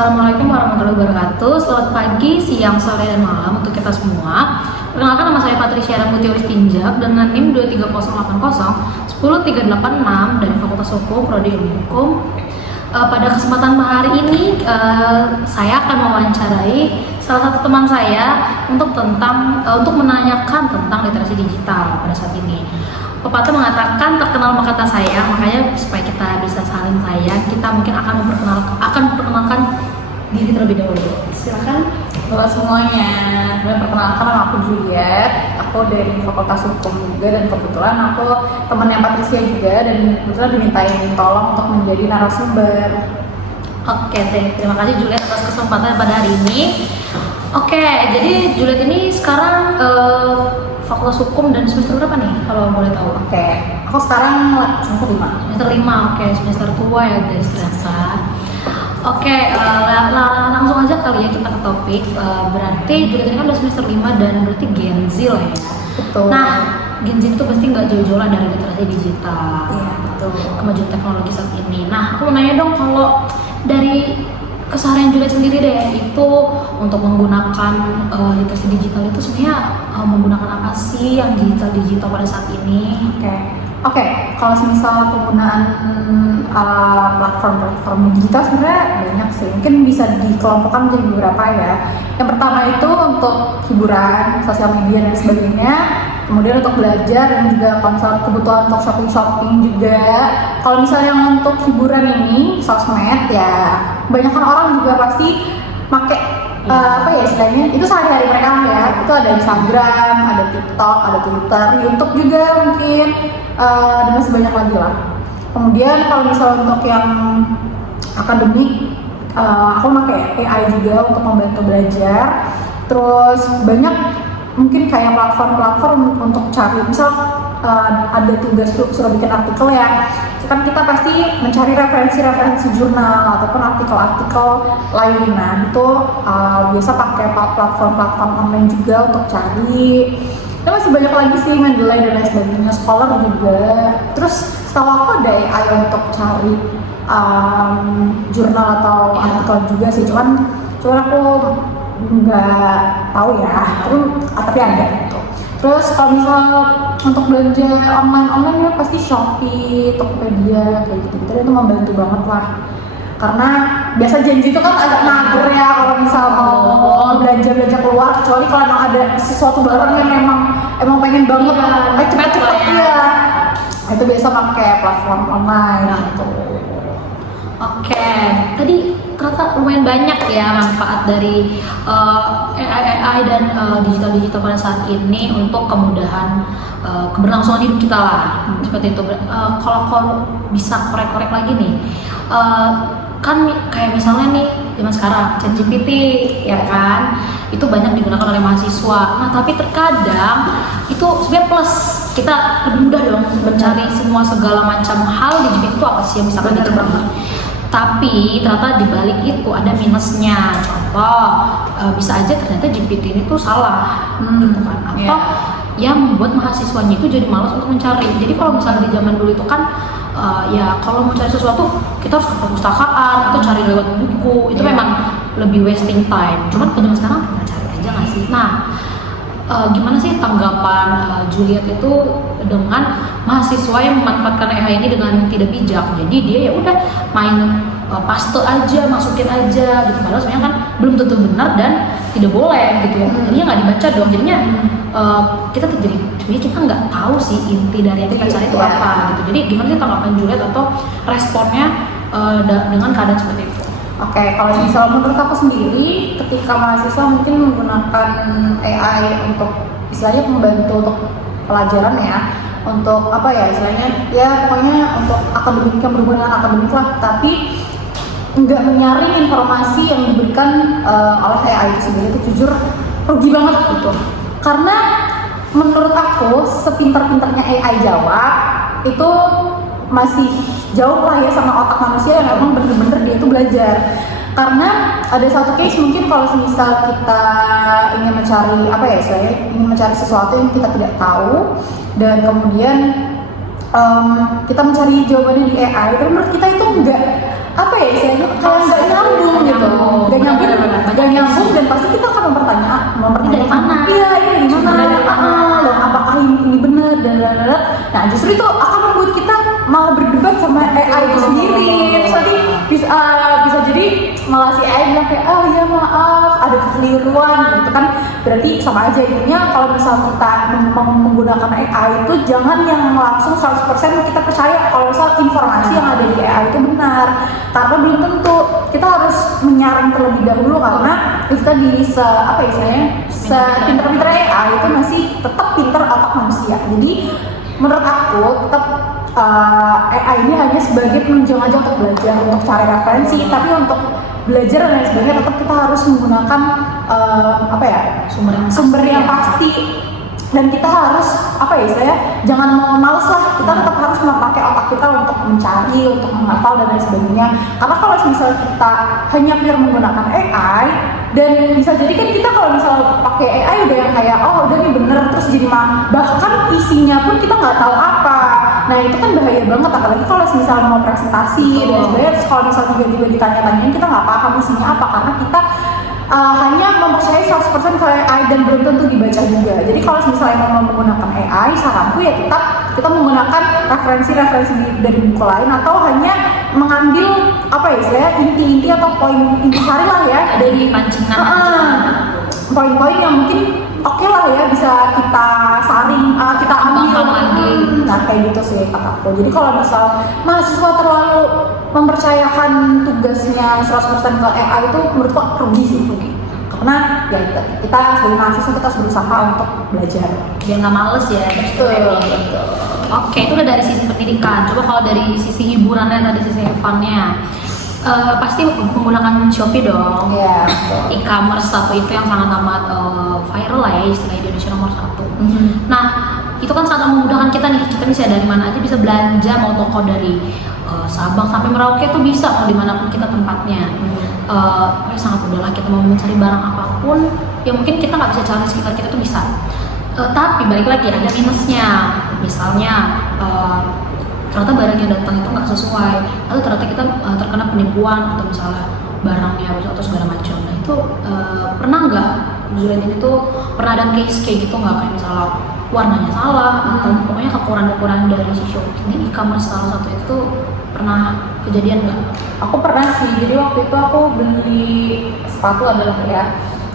Assalamualaikum warahmatullahi wabarakatuh. Selamat pagi, siang, sore, dan malam untuk kita semua. Perkenalkan, nama saya Patricia Ramutio Tinjak dengan NIM 23080 10386 dari Fakultas Hukum Prodi Ilmu Hukum. Pada kesempatan hari ini saya akan mewawancarai salah satu teman saya untuk menanyakan tentang literasi digital pada saat ini. Pepatah mengatakan terkenal maka kata sayang, makanya supaya kita bisa saling sayang, kita mungkin akan memperkenalkan diri terlebih dahulu. Silakan. Halo semuanya, perkenalkan nama aku Juliet, aku dari Fakultas Hukum juga dan kebetulan aku temannya Patricia juga dan kebetulan dimintain tolong untuk menjadi narasumber. Oke, terima kasih Juliet atas kesempatan pada hari ini. Oke, jadi Juliet ini sekarang Fakultas Hukum dan semester berapa nih kalau boleh tahu? Oke, aku sekarang semester 5. Semester 5, oke, semester tua ya guys, terasa. Oke, langsung aja kali ya kita ke topik. Berarti Juliet ini kan udah semester 5 dan berarti Gen Z lah ya. Betul. Nah, Gen Z itu pasti nggak jauh-jauh lah dari literasi digital. Iya, betul. Kemajuan teknologi saat ini. Nah, aku mau nanya dong, kalau dari keseharian Juliet sendiri deh, itu untuk menggunakan literasi digital itu sebenarnya menggunakan apa sih yang digital pada saat ini? Oke, kalau misal penggunaan platform digital sebenarnya banyak sih. Mungkin bisa dikelompokkan menjadi beberapa ya. Yang pertama itu untuk hiburan, sosial media dan sebagainya. Kemudian untuk belajar dan juga kebutuhan untuk shopping juga. Kalau misalnya untuk hiburan ini, sosmed ya, kebanyakan orang juga pasti pakai istilahnya itu sehari-hari mereka ya. Itu ada Instagram, ada TikTok, ada Twitter, YouTube juga mungkin, dan masih banyak lagi lah. Kemudian kalau misalnya untuk yang akademik, aku pakai AI juga untuk membantu belajar. Terus banyak mungkin kayak platform untuk cari, misal ada tugas suruh bikin artikel ya, kan kita pasti mencari referensi jurnal ataupun artikel-artikel lain. Nah itu biasa pakai platform online juga untuk cari. Dan masih banyak lagi sih, Mendeley dan lain sebagainya, Scholar juga. Terus setahu aku ada AI untuk cari jurnal atau artikel juga sih, cuman aku nggak tahu ya, tapi ada gitu. Terus kalau misal untuk belanja online ya pasti Shopee, Tokopedia kayak gitu itu membantu banget lah. Karena biasa janji itu kan agak mager ya kalau misal mau belanja keluar, kecuali kalau emang ada sesuatu barang yang emang pengen banget cepet ya. Itu biasa pakai platform online gitu. Oke, tadi ternyata lumayan banyak ya manfaat dari AI dan digital pada saat ini untuk kemudahan keberlangsungan hidup kita lah, seperti itu. Kalau bisa korek-korek lagi nih, kan kayak misalnya nih zaman sekarang ChatGPT ya kan, itu banyak digunakan oleh mahasiswa. Nah tapi terkadang itu sebenarnya plus, kita lebih mudah dong mencari segala macam hal di GPT itu apa sih yang misalkan dicari. Tapi ternyata dibalik itu ada minusnya. Contoh, bisa aja ternyata GPT ini tuh salah, gitu kan? Atau yang membuat mahasiswanya itu jadi malas untuk mencari. Jadi kalau misalnya di zaman dulu itu kan, ya kalau mau cari sesuatu kita harus ke perpustakaan atau cari lewat buku. Itu memang lebih wasting time. Cuman kalau zaman sekarang tinggal cari aja nggak sih? Nah, gimana sih tanggapan Juliet itu dengan mahasiswa yang memanfaatkan AI ini dengan tidak bijak? Jadi dia ya udah main paste aja, masukin aja gitu, padahal sebenarnya kan belum tentu benar dan tidak boleh gitu. Jadinya nggak dibaca dong, jadinya kita nggak tahu sih inti dari yang kita cari itu apa gitu. Jadi gimana sih tanggapan Juliet atau responnya dengan keadaan seperti itu? Oke, kalau misalnya menurut aku sendiri, ketika mahasiswa mungkin menggunakan AI untuk istilahnya membantu untuk pelajaran ya, untuk apa ya istilahnya, ya pokoknya untuk akademik, yang berhubungan dengan akademik lah, tapi nggak menyaring informasi yang diberikan oleh AI itu sendiri, itu jujur rugi banget gitu. Karena menurut aku sepintar-pintarnya AI jawab itu masih jauh lah ya sama otak manusia yang memang bener-bener dia itu belajar. Karena ada satu case, mungkin kalau misal kita ingin mencari sesuatu yang kita tidak tahu dan kemudian kita mencari jawabannya di AI, tapi menurut kita itu enggak, apa ya istilahnya, kalau nggak nyambung gitu. gak nyambung dan pasti kita akan mempertanyakan dari mana? Iya, ini dari mana? Dari mana? Loh, apakah ini benar dan lain-lain. Nah, justru itu akan membuat kita malah berdebat sama AI itu sendiri. Terus nanti bisa jadi malah si AI bilang kayak, oh ya maaf, ada kekeliruan gitu kan. Berarti sama aja intinya kalau misal kita menggunakan AI itu jangan yang langsung 100% kita percaya kalau misal informasi yang ada di AI itu benar, karena belum tentu. Kita harus menyaring terlebih dahulu karena itu tadi pinter-pinter AI itu masih tetap pinter otak manusia. Jadi menurut aku tetap AI ini hanya sebagai penunjang aja untuk belajar, untuk cari referensi, tapi untuk belajar dan lain sebagainya tetap kita harus menggunakan sumber yang pasti. Dan kita harus jangan males lah, kita tetap harus memakai otak kita untuk mencari, untuk menghafal dan lain sebagainya. Karena kalau misalnya kita hanya pure menggunakan AI, dan bisa jadi kan kita kalau misalnya pakai AI udah yang kayak udah nih bener, terus jadi bahkan isinya pun kita nggak tahu apa. Nah itu kan bahaya banget, apalagi kalau misalnya mau presentasi dan sebagainya. Terus kalau misalnya tiba-tiba ditanya-tanyain kita nggak paham isinya apa, karena kita hanya mempercayai 100% ke AI dan belum tentu dibaca juga. Jadi kalau misalnya mau menggunakan AI, saranku ya tetap kita menggunakan referensi dari buku lain, atau hanya mengambil inti-inti atau poin intisari lah ya dari pancingan poin-poin yang mungkin oke lah ya bisa kita saring, kita ambil lagi. Nah kayak gitu sih kataku. Jadi kalau misal mahasiswa terlalu mempercayakan tugasnya 100% ke AI itu menurutku rugi sih, karena ya kita sebagai mahasiswa kita harus berusaha untuk belajar biar nggak males ya. Betul. Oke, itu udah dari sisi pendidikan. Coba kalau dari sisi hiburannya, tadi sisi funnya, pasti menggunakan Shopee dong. Iya. E-commerce satu itu yang sangat amat viral lah ya, istilah Indonesia nomor 1. Nah, itu kan sangat memudahkan kita nih. Kita bisa dari mana aja bisa belanja, mau toko dari Sabang sampai Merauke tuh bisa, mau dimanapun kita tempatnya. Sangat mudah lah, kita mau mencari barang apapun yang mungkin kita nggak bisa cari sekitar kita tuh bisa. Tapi balik lagi ada minusnya, misalnya ternyata barang yang datang itu nggak sesuai, atau ternyata kita terkena penipuan, atau misalnya barangnya rusak atau segala macam. Nah itu pernah nggak Zulin ini tuh pernah ada case kayak gitu nggak, kayak misalnya warnanya salah atau pokoknya kekurangan dari si Shopee di e-commerce salah satu itu pernah kejadian nggak? Aku pernah sih, jadi waktu itu aku beli sepatu adalah ya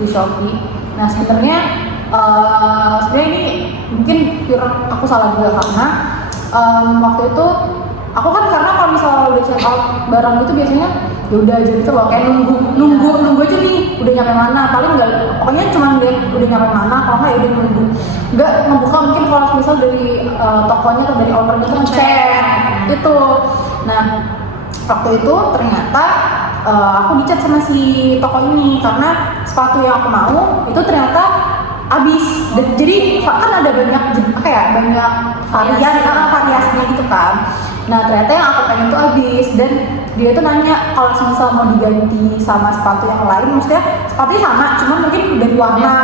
di Shopee. Nah sebenarnya ini mungkin pure aku salah juga, karena waktu itu aku kan karena kalau misalnya udah check out barang itu biasanya ya udah aja gitu loh, kayak nunggu aja nih udah nyampe mana, paling nggak, pokoknya cuma lihat udah nyampe mana, kalau nggak ya udah nunggu, nggak ngebuka mungkin kalau misal dari tokonya atau dari ownernya tuh ngecek itu. Nah waktu itu ternyata aku dicat sama si toko ini karena sepatu yang aku mau itu ternyata habis. Jadi kan ada banyak banyak variasinya gitu kan. Nah ternyata yang aku pengen tuh habis, dan dia tuh nanya kalau misal mau diganti sama sepatu yang lain, maksudnya sepatunya sama, cuma mungkin dari warna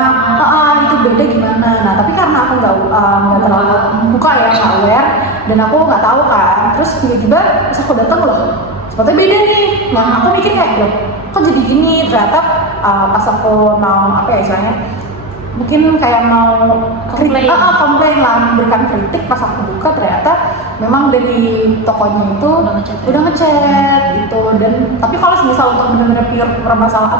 itu beda gimana. Nah tapi karena aku nggak terlalu buka ya, nggak aware, dan aku nggak tahu kan. Terus tiba-tiba pas aku datang loh sepatunya beda nih. Nah aku mikir kayak loh kok jadi gini. Ternyata pas aku mau mungkin kayak mau komplain lah, memberikan kritik, pas aku buka ternyata memang dari tokonya itu udah ngechat gitu. Dan tapi kalau misal untuk benar-benar pure masalah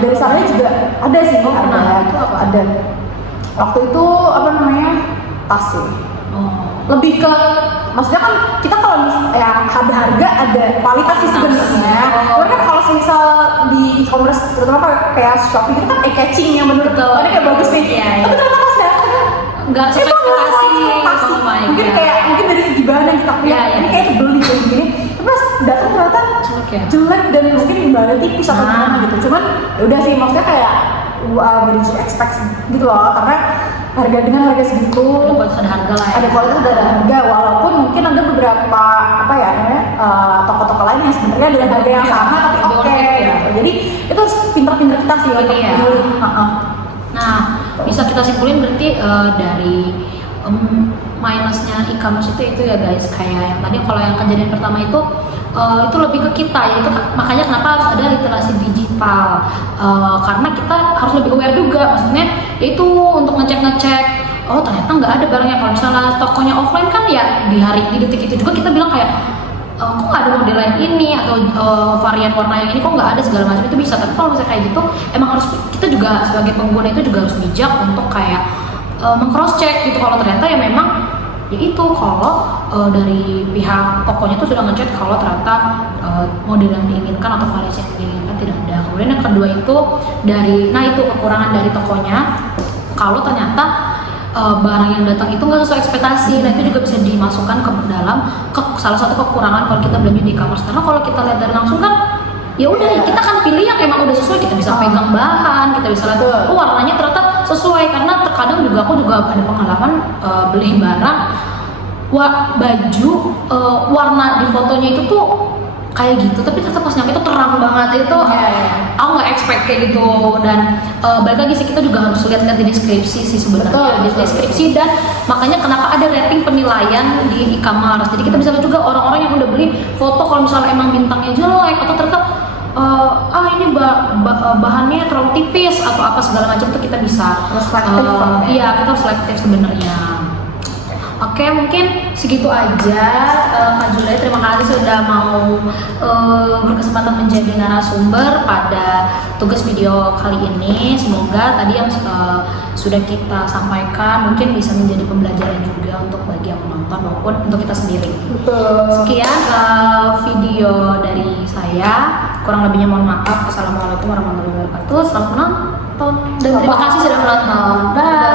dari sananya juga ada sih, ada. Waktu itu tas sih. Lebih ke, maksudnya kan kita kalau ada harga ada kualitas sih sebenarnya. Karena kan kalau misal di e-commerce terutama kayak Shopee itu kan eye-catching yang menurut ini kayak bagus nih. Tapi ternyata pas datang nggak sesuai ekspektasi. Mungkin dari segi bahan yang kita lihat ini kayak beli kayak gini. Tapi pas datang ternyata jelek dan mungkin bahannya tipis atau gimana gitu. Cuman ya udah sih, maksudnya kayak dari expect gitu loh, karena dengan harga segitu ada kualitas, ada harga, walaupun mungkin ada beberapa toko-toko lain yang sebenarnya dengan harga yang sama tapi oke. Gitu. Jadi itu harus pintar-pintar kita sih untuk memilih. Nah bisa kita simpulin berarti dari minusnya e-commerce itu ya guys, kayak yang tadi kalau yang kejadian pertama itu lebih ke kita ya, itu makanya kenapa harus ada literasi digital simpel. Karena kita harus lebih aware juga, maksudnya yaitu untuk ngecek oh ternyata nggak ada barangnya. Kalau misalnya tokonya offline kan ya di detik itu juga kita bilang kayak kok nggak ada model yang ini atau varian warna yang ini kok nggak ada, segala macam itu bisa. Tapi kalau misalnya kayak gitu emang harus kita juga sebagai pengguna itu juga harus bijak untuk kayak meng-cross check gitu kalau ternyata ya memang ya itu kalau dari pihak tokonya itu sudah ngecek kalau ternyata model yang diinginkan atau variasi yang diinginkan tidak ada. Kemudian yang kedua itu itu kekurangan dari tokonya kalau ternyata barang yang datang itu nggak sesuai ekspektasi. Nah itu juga bisa dimasukkan ke dalam salah satu kekurangan kalau kita belanja di e-commerce, karena kalau kita lihat dari langsung kan ya udah kita kan pilih yang emang udah sesuai, kita bisa pegang bahan, kita bisa lihat warnanya ternyata sesuai. Karena terkadang juga aku juga ada pengalaman beli barang baju warna di fotonya itu tuh kayak gitu, tapi ternyata pas nyampe itu terang banget. Itu aku nggak expect kayak gitu. Dan balik lagi sih kita juga harus lihat di deskripsi sih sebenarnya, di deskripsi. Dan makanya kenapa ada rating penilaian di e-commerce, jadi kita bisa lihat juga orang-orang yang udah beli foto kalau misalnya emang bintangnya jelek atau ternyata ini bahannya terlalu tipis atau apa segala macam, itu kita bisa iya kita harus selektif sebenarnya. Oke, mungkin segitu aja. Kak Julia, terima kasih sudah mau berkesempatan menjadi narasumber pada tugas video kali ini. Semoga tadi yang sudah kita sampaikan mungkin bisa menjadi pembelajaran juga untuk bagi yang menonton maupun untuk kita sendiri. Sekian video dari saya. Kurang lebihnya mohon maaf. Assalamualaikum warahmatullahi wabarakatuh. Selamat menonton dan terima kasih sudah menonton. Bye.